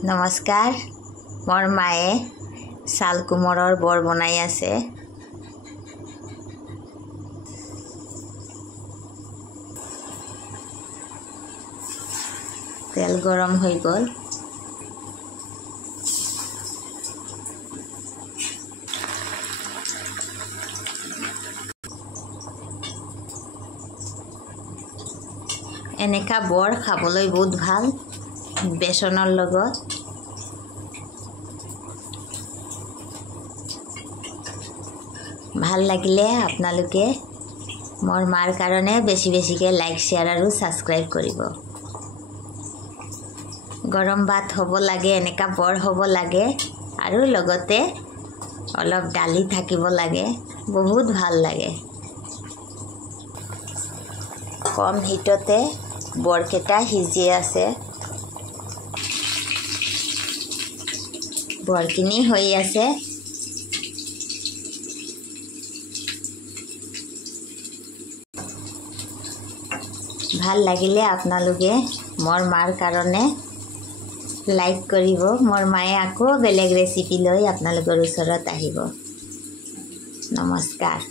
নমস্কাৰ মোৰ মায়ে চাল কোমৰৰ বৰ বনাই আছে তেল গৰম হৈ গ'ল এনেকা বৰ খাবলৈ বহুত ভাল বেচনৰ লগত ভাল লাগিলে আপোনালোকে মোৰ মাৰ কাৰণে বেছিকে লাইক শেয়াৰ আৰু সাবস্ক্ৰাইব কৰিব গৰম ভাত হ'ব লাগে এনেকা বৰ হ'ব লাগে আৰু লগতে অলপ ডালি থাকিব লাগে বহুত ভাল লাগে কম হিটতে বৰকেটা সিজি আছে বৰখিনি হৈ আছে ভাল লাগিলে আপোনালোকে মোৰ মাৰ কাৰণে লাইক কৰিব মোৰ মায়ে আকৌ বেলেগ ৰেচিপি লৈ আপোনালোকৰ ওচৰত আহিব নমস্কাৰ